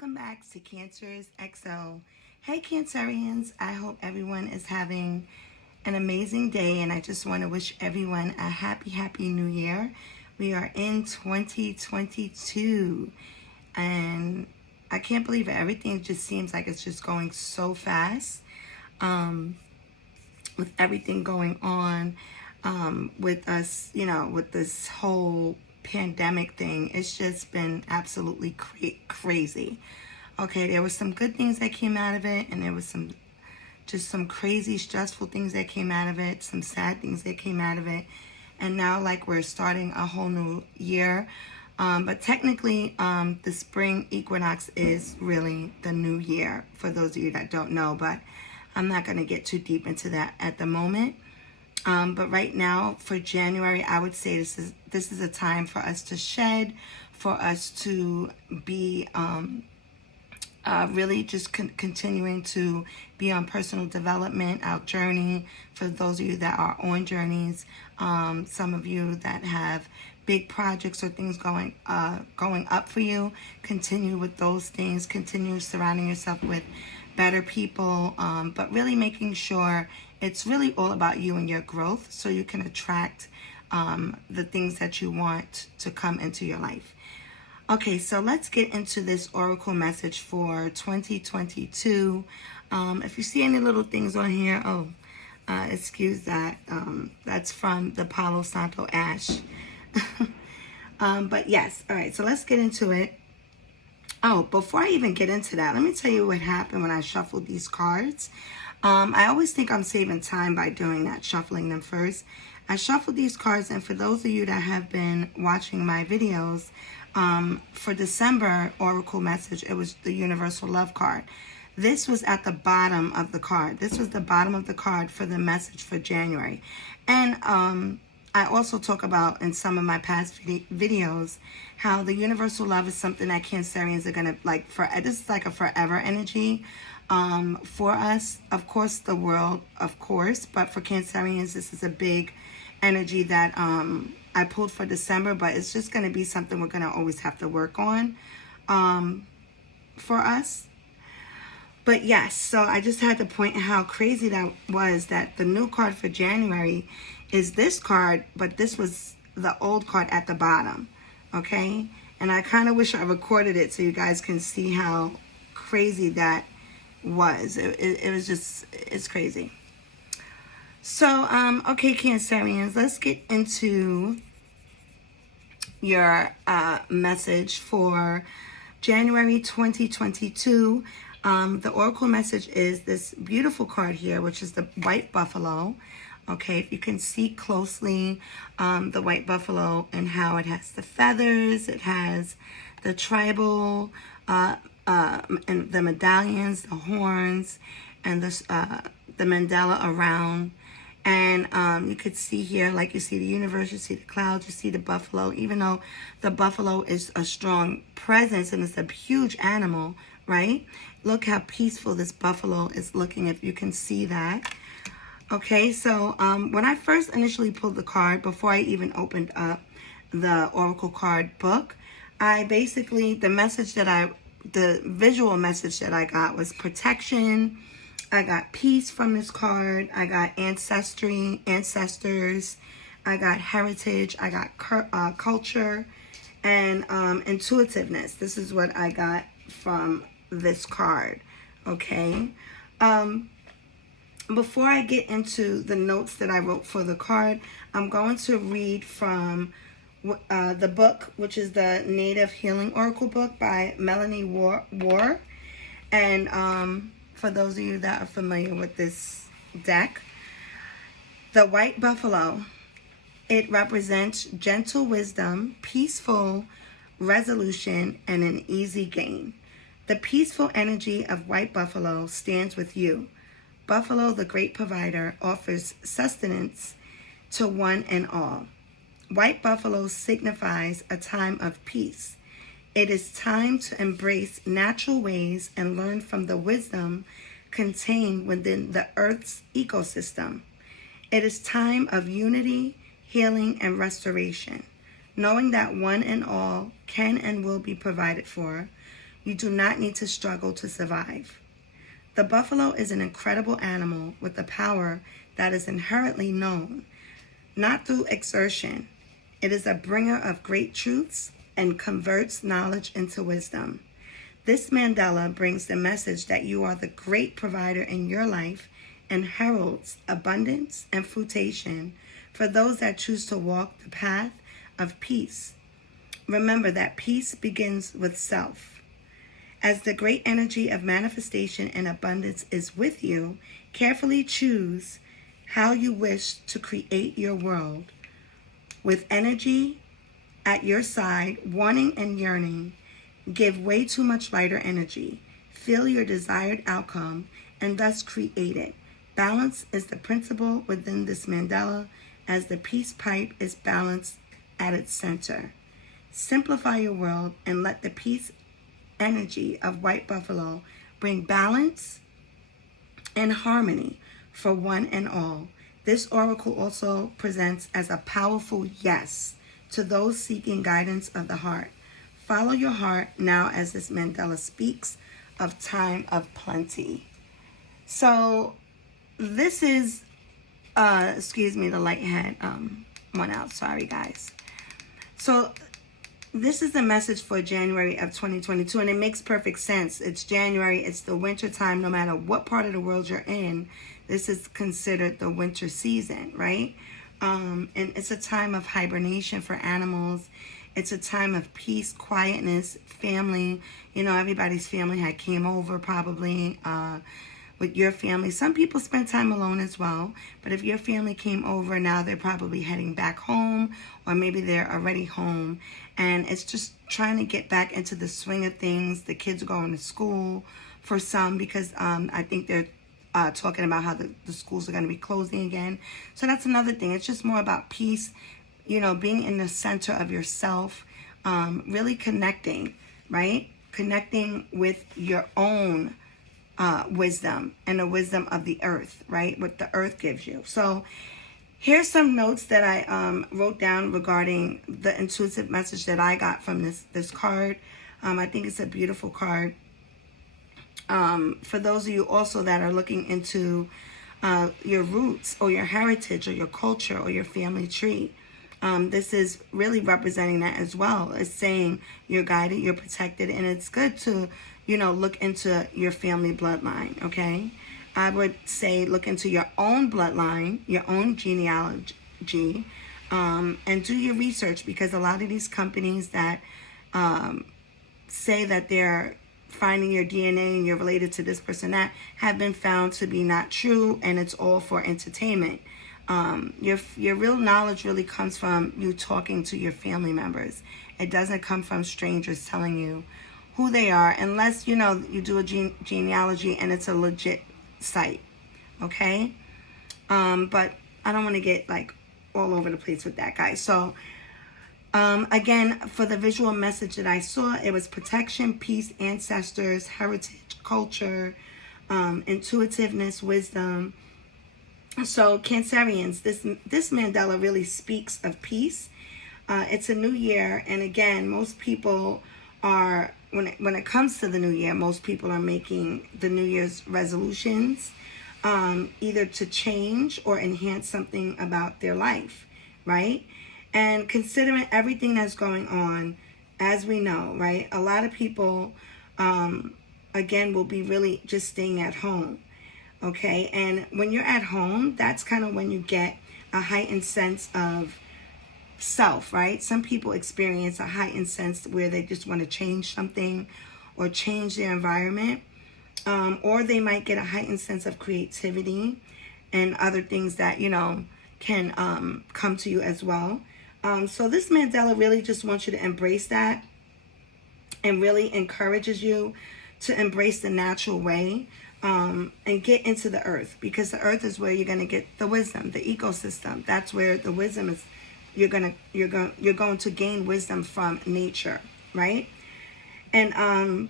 Welcome back to Cancers XO. Hey Cancerians, I hope everyone is having an amazing day, and I just want to wish everyone a happy new year. We are in 2022 and I can't believe it. Everything just seems like it's just going so fast. With everything going on with us, with this whole pandemic thing, it's just been absolutely crazy. Okay, there was some good things that came out of it, and there was some crazy stressful things that came out of it, some sad things that came out of it, and now like we're starting a whole new year. But technically, the spring equinox is really the new year, for those of you that don't know, but I'm not going to get too deep into that at the moment. But right now, for January, I would say this is a time for us to shed, for us to be really just continuing to be on personal development, our journey. For those of you that are on journeys, some of you that have big projects or things going up for you, continue with those things. Continue surrounding yourself with better people, but really making sure it's really all about you and your growth, so you can attract the things that you want to come into your life. Okay, so let's get into this oracle message for 2022. If you see any little things on here, excuse that. That's from the Palo Santo ash. But yes, all right, so let's get into it. Oh, before I even get into that, let me tell you what happened when I shuffled these cards. I always think I'm saving time by doing that, shuffling them first. I shuffled these cards, and for those of you that have been watching my videos, for December oracle message, it was the Universal Love card. This was at the bottom of the card. This was the bottom of the card for the message for January. And I also talk about in some of my past videos how the Universal Love is something that Cancerians are going to like. This is like a forever energy for us. Of course, the world, of course. But for Cancerians, this is a big energy that I pulled for December. But it's just going to be something we're going to always have to work on for us. But yes, so I just had to point out how crazy that was, that the new card for January is this card, but this was the old card at the bottom, okay? And I kind of wish I recorded it so you guys can see how crazy that was. It was just, it's crazy. So, okay, Cancerians, let's get into your message for January 2022. The oracle message is this beautiful card here, which is the white buffalo. Okay, if you can see closely the white buffalo and how it has the feathers, it has the tribal and the medallions, the horns, and the mandala around. And you could see here, like you see the universe, you see the clouds, you see the buffalo. Even though the buffalo is a strong presence and it's a huge animal, right? Look how peaceful this buffalo is looking, if you can see that. Okay, so when I first initially pulled the card, before I even opened up the oracle card book, I basically, the visual message that I got was protection. I got peace from this card. I got ancestors. I got heritage. I got culture and intuitiveness. This is what I got from this card. Okay. Before I get into the notes that I wrote for the card, I'm going to read from the book, which is the Native Healing Oracle book by Melanie War. And for those of you that are familiar with this deck, the white buffalo, it represents gentle wisdom, peaceful resolution, and an easy gain. The peaceful energy of white buffalo stands with you. Buffalo, the great provider, offers sustenance to one and all. White buffalo signifies a time of peace. It is time to embrace natural ways and learn from the wisdom contained within the Earth's ecosystem. It is time of unity, healing, and restoration. Knowing that one and all can and will be provided for, You do not need to struggle to survive. The buffalo is an incredible animal with a power that is inherently known, not through exertion. It is a bringer of great truths and converts knowledge into wisdom. This mandala brings the message that you are the great provider in your life and heralds abundance and fruition for those that choose to walk the path of peace. Remember that peace begins with self. As the great energy of manifestation and abundance is with you, carefully choose how you wish to create your world. With energy at your side, wanting and yearning, give way too much lighter energy. Feel your desired outcome and thus create it. Balance is the principle within this mandala as the peace pipe is balanced at its center. Simplify your world and let the peace energy of white buffalo bring balance and harmony for one and all. This oracle also presents as a powerful yes to those seeking guidance of the heart. Follow your heart now as this mandala speaks of time of plenty. So this is, excuse me, the light had went out. Sorry, guys. So this is the message for January of 2022, and it makes perfect sense. It's January. It's the winter time. No matter what part of the world you're in, this is considered the winter season, right? And it's a time of hibernation for animals. It's a time of peace, quietness, family. You know, everybody's family had came over probably with your family. Some people spend time alone as well. But if your family came over, now they're probably heading back home, or maybe they're already home. And it's just trying to get back into the swing of things. The kids are going to school for some because I think they're talking about how the schools are going to be closing again. So that's another thing. It's just more about peace, you know, being in the center of yourself, really connecting, right? Connecting with your own wisdom and the wisdom of the earth, right? What the earth gives you. So here's some notes that I wrote down regarding the intuitive message that I got from this card. I think it's a beautiful card. For those of you also that are looking into your roots or your heritage or your culture or your family tree, this is really representing that as well. It's saying you're guided, you're protected, and it's good to, you know, look into your family bloodline, okay? I would say look into your own bloodline, your own genealogy, and do your research, because a lot of these companies that say that they're finding your DNA and you're related to this person that have been found to be not true, and it's all for entertainment. Your real knowledge really comes from you talking to your family members. It doesn't come from strangers telling you who they are, unless, you know, you do a genealogy and it's a legit site, okay? But I don't want to get like all over the place with that, guys. So again, for the visual message that I saw, it was protection, peace, ancestors, heritage, culture, intuitiveness, wisdom. So Cancerians, this mandala really speaks of peace. It's a new year, and again, most people are, when it comes to the new year, most people are making the New Year's resolutions, either to change or enhance something about their life, right? And considering everything that's going on, as we know, right, a lot of people, again, will be really just staying at home, okay? And when you're at home, that's kind of when you get a heightened sense of self, right? Some people experience a heightened sense where they just want to change something or change their environment, or they might get a heightened sense of creativity and other things that, you know, can come to you as well. So this mandala really just wants you to embrace that, and really encourages you to embrace the natural way, and get into the earth, because the earth is where you're going to get the wisdom, the ecosystem. That's where the wisdom is. You're going to gain wisdom from nature, right? And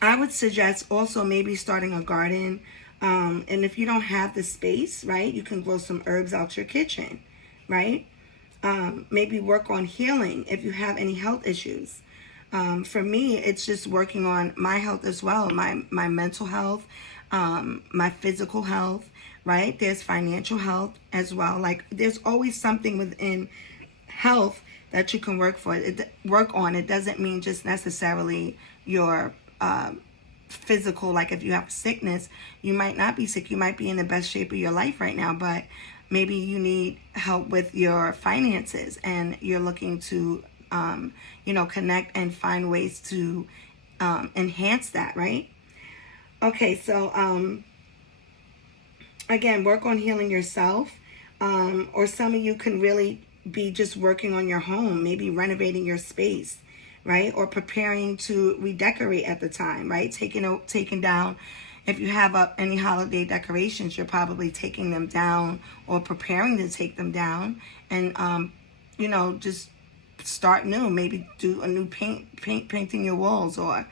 I would suggest also maybe starting a garden. And if you don't have the space, right, you can grow some herbs out your kitchen, right? Maybe work on healing if you have any health issues. For me, it's just working on my health as well, my mental health, my physical health, right? There's financial health as well. Like, there's always something within health that you can work on. It doesn't mean just necessarily your physical. Like, if you have sickness, you might not be sick. You might be in the best shape of your life right now, but maybe you need help with your finances, and you're looking to connect and find ways to enhance that, right? Okay, so again, work on healing yourself. Or some of you can really be just working on your home, maybe renovating your space, right? Or preparing to redecorate at the time, right? Taking down, if you have any holiday decorations, you're probably taking them down or preparing to take them down, and just start new. Maybe do a new painting your walls, or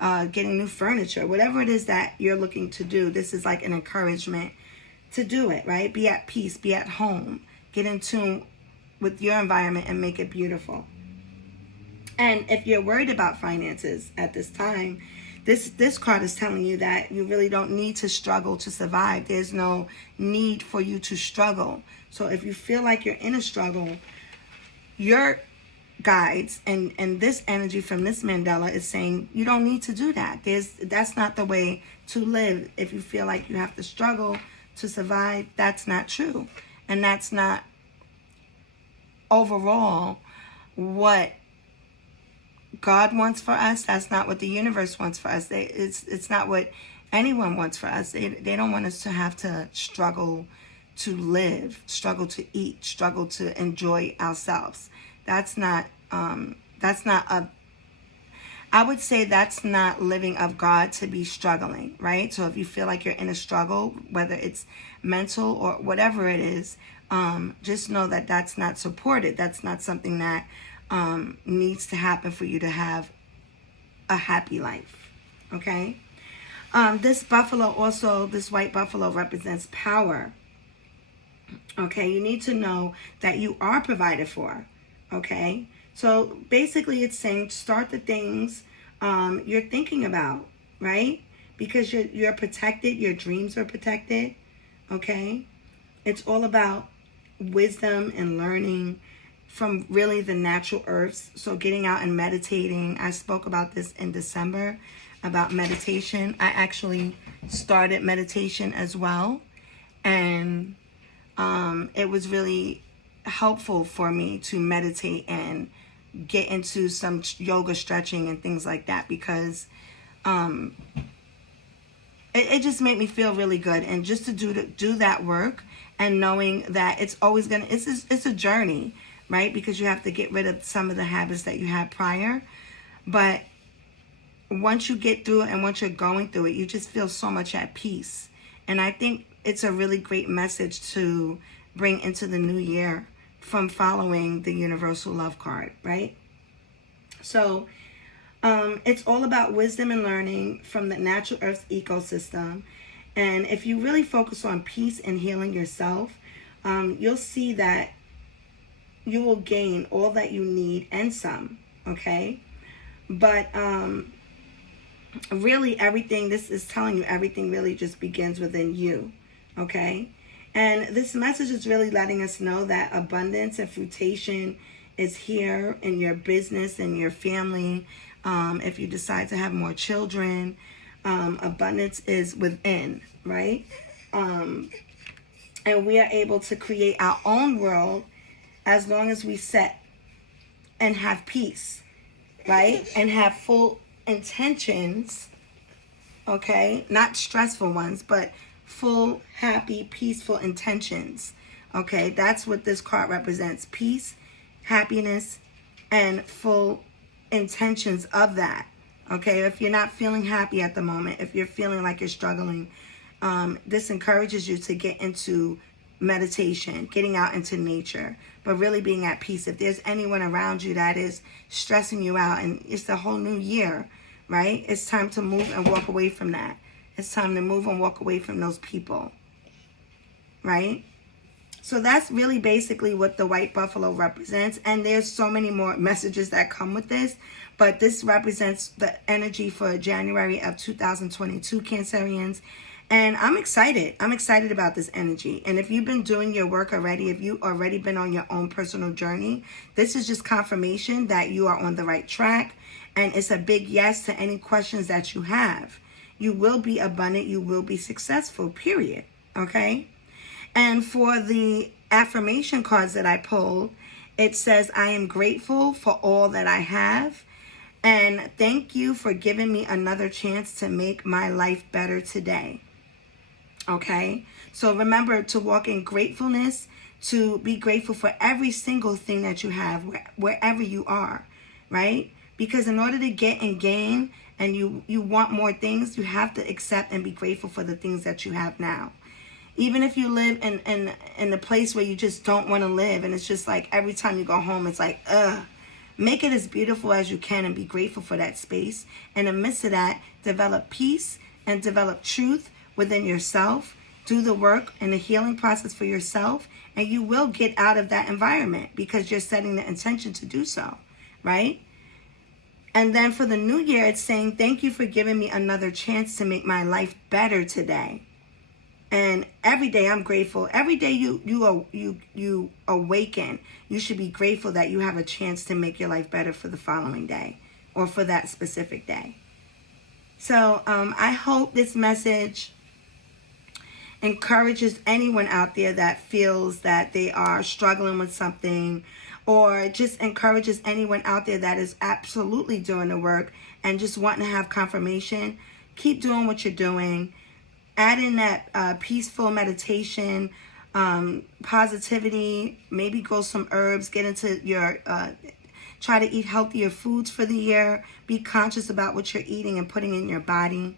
getting new furniture, whatever it is that you're looking to do. This is like an encouragement to do it, right? Be at peace, be at home, get in tune with your environment and make it beautiful. And if you're worried about finances at this time, this card is telling you that you really don't need to struggle to survive. There's no need for you to struggle. So if you feel like you're in a struggle, your guides and this energy from this Mandela is saying you don't need to do that. That's not the way to live. If you feel like you have to struggle to survive, that's not true. And that's not overall what God wants for us. That's not what the universe wants for us. It's not what anyone wants for us. They don't want us to have to struggle to live, struggle to eat, struggle to enjoy ourselves. That's not I would say that's not living of God, to be struggling, right? So if you feel like you're in a struggle, whether it's mental or whatever it is, just know that that's not supported. That's not something that needs to happen for you to have a happy life, okay? This white buffalo represents power, okay? You need to know that you are provided for, okay? So basically it's saying start the things you're thinking about, right? Because you're protected, your dreams are protected, okay? It's all about wisdom and learning from really the natural earths. So getting out and meditating. I spoke about this in December, about meditation. I actually started meditation as well. And it was really helpful for me to meditate and get into some yoga stretching and things like that, because it just made me feel really good. And just to do that work, and knowing that it's always it's a journey, right? Because you have to get rid of some of the habits that you had prior. But once you get through it, and once you're going through it, you just feel so much at peace. And I think it's a really great message to bring into the new year from following the universal love card, right? So it's all about wisdom and learning from the natural earth's ecosystem. And if you really focus on peace and healing yourself, you'll see that you will gain all that you need and some, okay? But really everything, this is telling you everything really just begins within you, okay? And this message is really letting us know that abundance and fruition is here in your business and your family. If you decide to have more children, abundance is within, right? And we are able to create our own world as long as we set and have peace, right? And have full intentions, okay? Not stressful ones, but full, happy, peaceful intentions, okay? That's what this card represents: peace, happiness, and full intentions of that, okay? If you're not feeling happy at the moment, if you're feeling like you're struggling, this encourages you to get into meditation, getting out into nature, but really being at peace. If there's anyone around you that is stressing you out, and it's the whole new year, right? It's time to move and walk away from that. It's time to move and walk away from those people, right? So that's really basically what the white buffalo represents. And there's so many more messages that come with this. But this represents the energy for January of 2022, Cancerians. And I'm excited. I'm excited about this energy. And if you've been doing your work already, if you've already been on your own personal journey, this is just confirmation that you are on the right track. And it's a big yes to any questions that you have. You will be abundant. You will be successful, period. Okay? And for the affirmation cards that I pulled, it says, I am grateful for all that I have. And thank you for giving me another chance to make my life better today. Okay? So remember to walk in gratefulness, to be grateful for every single thing that you have, wherever you are, right? Because in order to get and gain, and you want more things, you have to accept and be grateful for the things that you have now. Even if you live in a place where you just don't want to live, and it's just like every time you go home, it's like, ugh. Make it as beautiful as you can and be grateful for that space. And in the midst of that, develop peace and develop truth within yourself. Do the work and the healing process for yourself, and you will get out of that environment because you're setting the intention to do so, right? And then for the new year, it's saying, thank you for giving me another chance to make my life better today. And every day I'm grateful. Every day you awaken, you should be grateful that you have a chance to make your life better for the following day or for that specific day. So I hope this message encourages anyone out there that feels that they are struggling with something, or just encourages anyone out there that is absolutely doing the work and just wanting to have confirmation. Keep doing what you're doing. Add in that peaceful meditation, positivity, maybe grow some herbs, get into your, try to eat healthier foods for the year. Be conscious about what you're eating and putting in your body,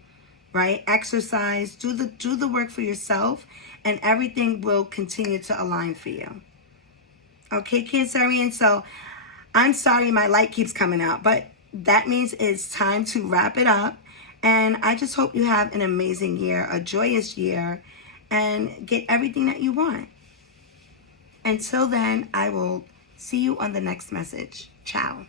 right? Exercise, do the work for yourself, and everything will continue to align for you. Okay, Cancerian, so I'm sorry my light keeps coming out, but that means it's time to wrap it up. And I just hope you have an amazing year, a joyous year, and get everything that you want. Until then, I will see you on the next message. Ciao.